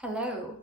Hello,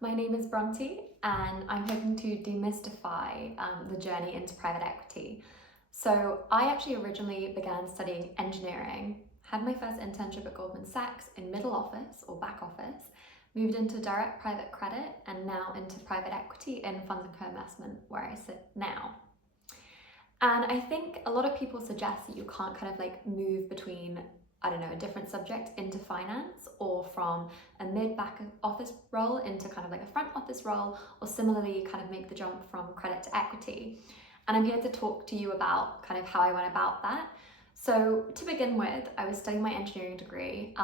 my name is Bronte and I'm hoping to demystify the journey into private equity. So I actually originally began studying engineering, had my first internship at Goldman Sachs in middle office or back office, moved into direct private credit and now into private equity in funds and co-investment where I sit now. And I think a lot of people suggest that you can't kind of like move between, I don't know, a different subject into finance or from a mid-back office role into kind of like a front office role, or similarly kind of make the jump from credit to equity. And I'm here to talk to you about kind of how I went about that. So to begin with, I was studying my engineering degree,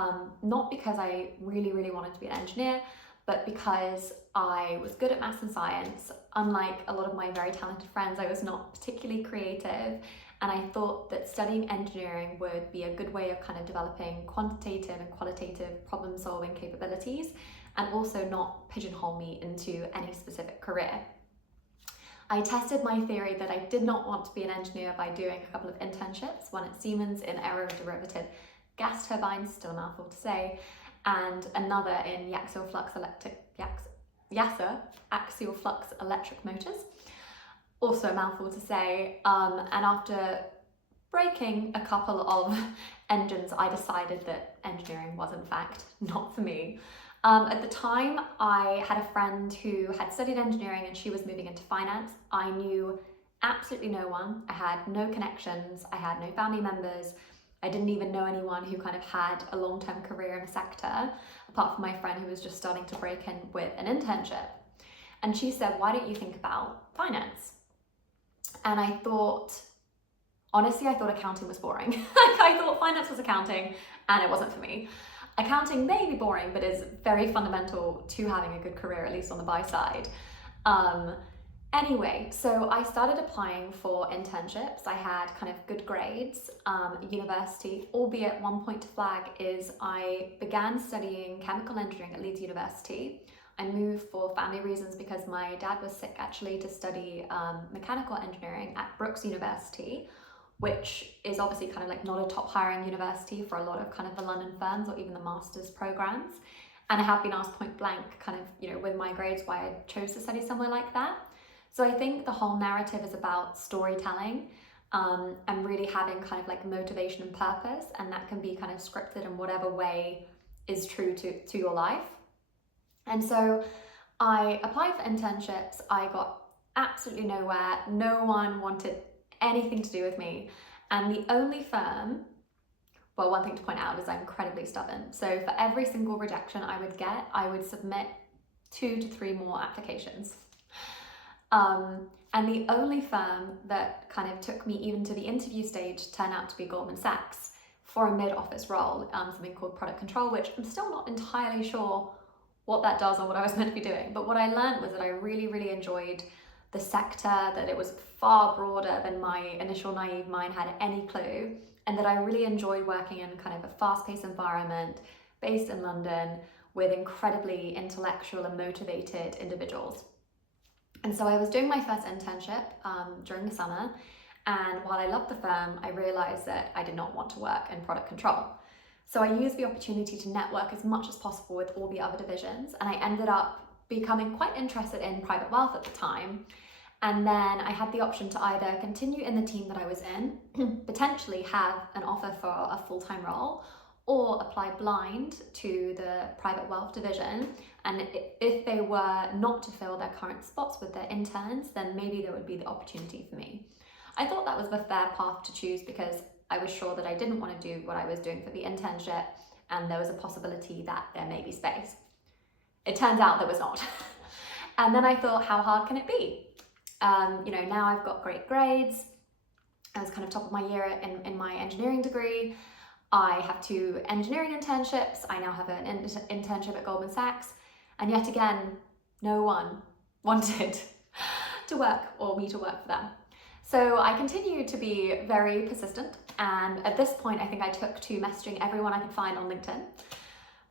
not because I really wanted to be an engineer, but because I was good at maths and science. Unlike a lot of my very talented friends, I was not particularly creative, and I thought that studying engineering would be a good way of kind of developing quantitative and qualitative problem-solving capabilities, and also not pigeonhole me into any specific career. I tested my theory that I did not want to be an engineer by doing a couple of internships, one at Siemens in aeroderivative gas turbines, still a mouthful to say, and another in axial flux electric motors, also a mouthful to say. And after breaking a couple of engines, I decided that engineering was in fact not for me. At the time, I had a friend who had studied engineering and she was moving into finance. I knew absolutely no one. I had no connections. I had no family members. I didn't even know anyone who kind of had a long-term career in a sector, apart from my friend who was just starting to break in with an internship. And she said, why don't you think about finance? And I thought, honestly, I thought accounting was boring. I thought finance was accounting and it wasn't for me. Accounting may be boring, but is very fundamental to having a good career, at least on the buy side. Anyway, so I started applying for internships. I had kind of good grades at university, albeit one point to flag is I began studying chemical engineering at Leeds University. I moved for family reasons because my dad was sick actually to study mechanical engineering at Brookes University, which is obviously kind of like not a top hiring university for a lot of kind of the London firms or even the master's programs. And I have been asked point blank kind of, you know, with my grades why I chose to study somewhere like that. So I think the whole narrative is about storytelling and really having kind of like motivation and purpose, and that can be kind of scripted in whatever way is true to your life. And so I applied for internships. I got absolutely nowhere. No one wanted anything to do with me. And the only firm, well, one thing to point out is I'm incredibly stubborn. So for every single rejection I would get, I would submit 2 to 3 more applications. And the only firm that kind of took me even to the interview stage turned out to be Goldman Sachs for a mid-office role, something called product control, which I'm still not entirely sure what that does or what I was meant to be doing. But what I learned was that I really enjoyed the sector, that it was far broader than my initial naive mind had any clue, and that I really enjoyed working in kind of a fast-paced environment based in London with incredibly intellectual and motivated individuals. And so I was doing my first internship during the summer, and while I loved the firm, I realized that I did not want to work in product control. So I used the opportunity to network as much as possible with all the other divisions, and I ended up becoming quite interested in private wealth at the time. And then I had the option to either continue in the team that I was in, potentially have an offer for a full-time role, or apply blind to the private wealth division. And if they were not to fill their current spots with their interns, then maybe there would be the opportunity for me. I thought that was the fair path to choose because I was sure that I didn't want to do what I was doing for the internship, and there was a possibility that there may be space. It turns out there was not. And then I thought, how hard can it be? You know, now I've got great grades. I was kind of top of my year in my engineering degree. I have 2 engineering internships. I now have an internship at Goldman Sachs. And yet again, no one wanted to work or me to work for them. So I continued to be very persistent. And at this point, I think I took to messaging everyone I could find on LinkedIn.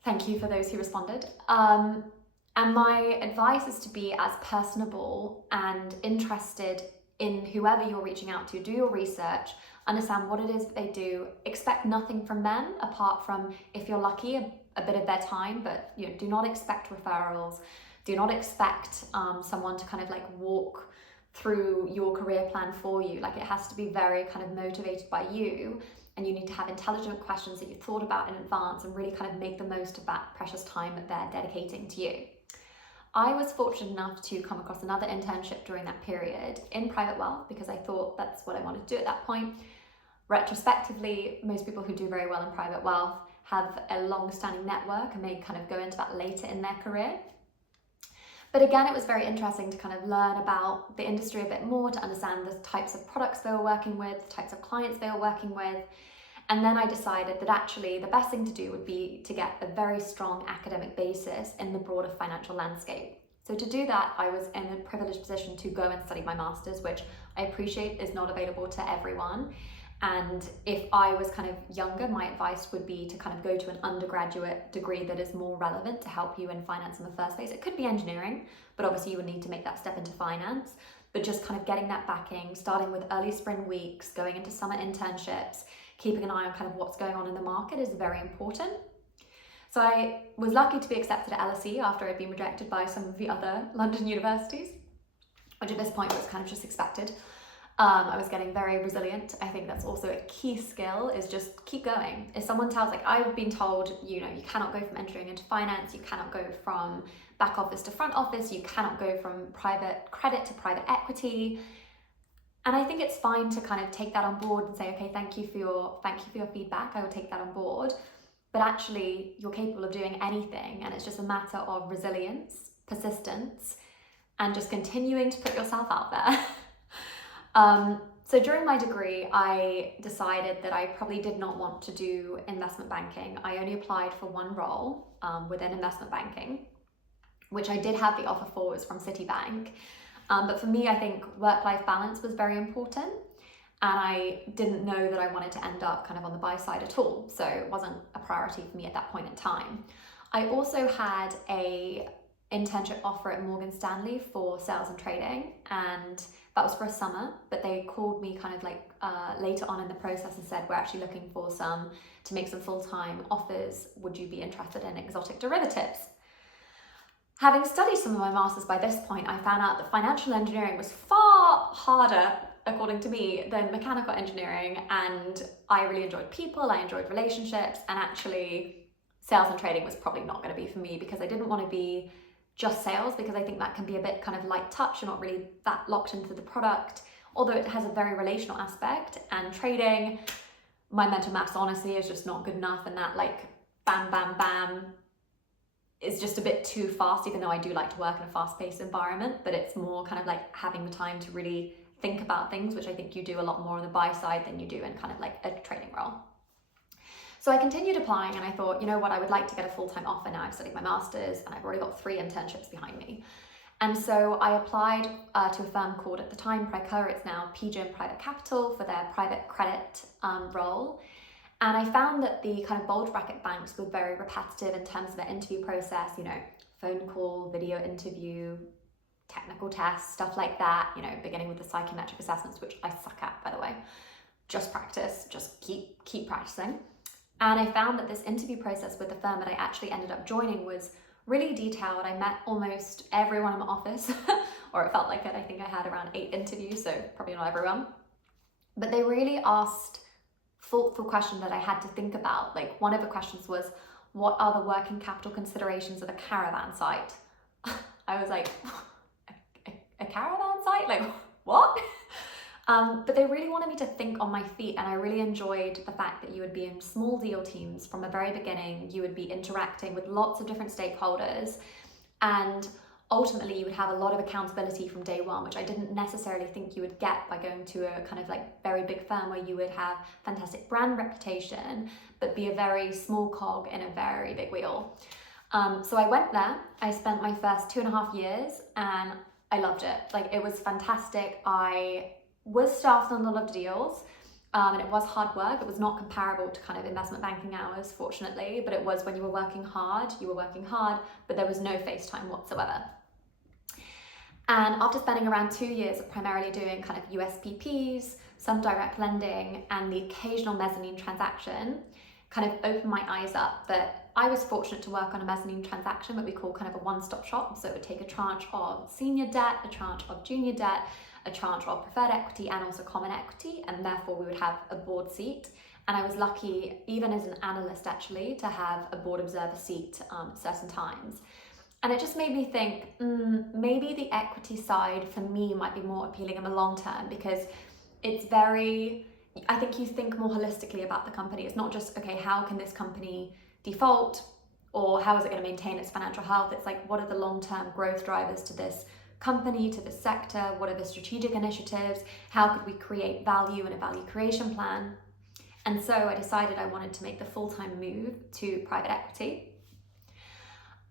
Thank you for those who responded. And my advice is to be as personable and interested in whoever you're reaching out to. Do your research, understand what it is that they do, expect nothing from them apart from, if you're lucky, a bit of their time, but do not expect referrals. Do not expect someone to kind of like walk through your career plan for you. Like, it has to be very kind of motivated by you, and you need to have intelligent questions that you've thought about in advance and really kind of make the most of that precious time that they're dedicating to you. I was fortunate enough to come across another internship during that period in private wealth because I thought that's what I wanted to do at that point. Retrospectively, most people who do very well in private wealth have a long-standing network and may kind of go into that later in their career. But again, it was very interesting to kind of learn about the industry a bit more, to understand the types of products they were working with, the types of clients they were working with. And then I decided that actually the best thing to do would be to get a very strong academic basis in the broader financial landscape. So to do that, I was in a privileged position to go and study my master's, which I appreciate is not available to everyone. And if I was kind of younger, my advice would be to kind of go to an undergraduate degree that is more relevant to help you in finance in the first place. It could be engineering, but obviously you would need to make that step into finance. But just kind of getting that backing, starting with early spring weeks, going into summer internships, keeping an eye on kind of what's going on in the market is very important. So I was lucky to be accepted at LSE after I'd been rejected by some of the other London universities, which at this point was kind of just expected. I was getting very resilient. I think that's also a key skill, is just keep going. If someone tells, like I've been told, you cannot go from engineering into finance, you cannot go from back office to front office, you cannot go from private credit to private equity. And I think it's fine to kind of take that on board and say, okay, thank you for your feedback, I will take that on board. But actually, you're capable of doing anything, and it's just a matter of resilience, persistence, and just continuing to put yourself out there. So during my degree, I decided that I probably did not want to do investment banking. I only applied for one role within investment banking, which I did have the offer for, was from Citibank. But for me, I think work-life balance was very important. And I didn't know that I wanted to end up kind of on the buy side at all. So it wasn't a priority for me at that point in time. I also had a internship offer at Morgan Stanley for sales and trading, and that was for a summer, but they called me kind of like later on in the process and said, we're actually looking for to make some full-time offers. Would you be interested in exotic derivatives? Having studied some of my masters by this point, I found out that financial engineering was far harder, according to me, than mechanical engineering. And I really enjoyed people, I enjoyed relationships, and actually sales and trading was probably not going to be for me, because I didn't want to be just sales, because I think that can be a bit kind of light touch. You're not really that locked into the product, although it has a very relational aspect. And trading, my mental maths honestly is just not good enough, and that like bam, bam, bam is just a bit too fast, even though I do like to work in a fast-paced environment, but it's more kind of like having the time to really think about things, which I think you do a lot more on the buy side than you do in kind of like a trading role. So I continued applying, and I thought, you know what, I would like to get a full-time offer now. I've studied my master's and I've already got 3 internships behind me. And so I applied to a firm called, at the time, Precur, it's now PGIM Private Capital, for their private credit role. And I found that the kind of bulge bracket banks were very repetitive in terms of their interview process, phone call, video interview, technical tests, stuff like that, beginning with the psychometric assessments, which I suck at, by the way. Just practice, just keep practicing. And I found that this interview process with the firm that I actually ended up joining was really detailed. I met almost everyone in my office, or it felt like it. I think I had around 8 interviews, so probably not everyone. But they really asked thoughtful questions that I had to think about. Like, one of the questions was, what are the working capital considerations of a caravan site? I was like, a caravan site? Like, what? But they really wanted me to think on my feet, and I really enjoyed the fact that you would be in small deal teams from the very beginning. You would be interacting with lots of different stakeholders, and ultimately you would have a lot of accountability from day one, which I didn't necessarily think you would get by going to a kind of like very big firm where you would have fantastic brand reputation, but be a very small cog in a very big wheel. So I went there, I spent my first 2.5 years, and I loved it. Like, it was fantastic. I was staffed on a lot of deals, and it was hard work. It was not comparable to kind of investment banking hours, fortunately, but it was when you were working hard, but there was no FaceTime whatsoever. And after spending around 2 years of primarily doing kind of USPPs, some direct lending, and the occasional mezzanine transaction, kind of opened my eyes up that I was fortunate to work on a mezzanine transaction, what we call kind of a one-stop shop. So it would take a tranche of senior debt, a tranche of junior debt, a tranche of preferred equity, and also common equity, and therefore we would have a board seat. And I was lucky, even as an analyst actually, to have a board observer seat at certain times. And it just made me think, maybe the equity side for me might be more appealing in the long term, because it's I think you think more holistically about the company. It's not just, okay, how can this company default, or how is it going to maintain its financial health? It's like, what are the long-term growth drivers to this company, to this sector? What are the strategic initiatives? How could we create value in a value creation plan? And so I decided I wanted to make the full-time move to private equity.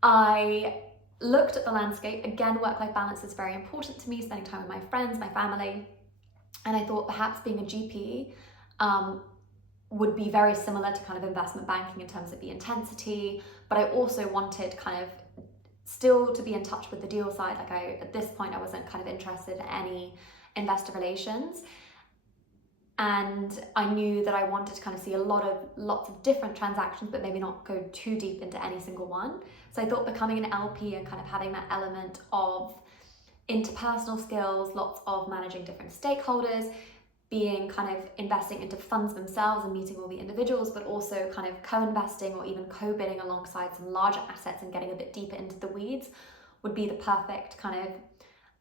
I looked at the landscape. Again, work-life balance is very important to me, spending time with my friends, my family. And I thought perhaps being a GP would be very similar to kind of investment banking in terms of the intensity, but I also wanted kind of still to be in touch with the deal side. Like at this point, I wasn't kind of interested in any investor relations. And I knew that I wanted to kind of see lots of different transactions, but maybe not go too deep into any single one. So I thought becoming an LP and kind of having that element of interpersonal skills, lots of managing different stakeholders, being kind of investing into funds themselves and meeting all the individuals, but also kind of co-investing or even co-bidding alongside some larger assets and getting a bit deeper into the weeds would be the perfect kind of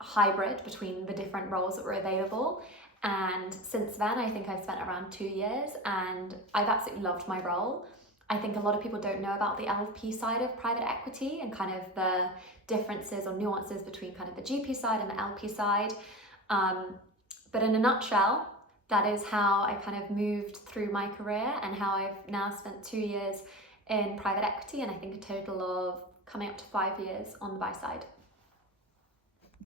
hybrid between the different roles that were available. And since then, I think I've spent around 2 years and I've absolutely loved my role. I think a lot of people don't know about the LP side of private equity and kind of the differences or nuances between kind of the GP side and the LP side. But in a nutshell, that is how I kind of moved through my career and how I've now spent 2 years in private equity, and I think a total of coming up to 5 years on the buy side.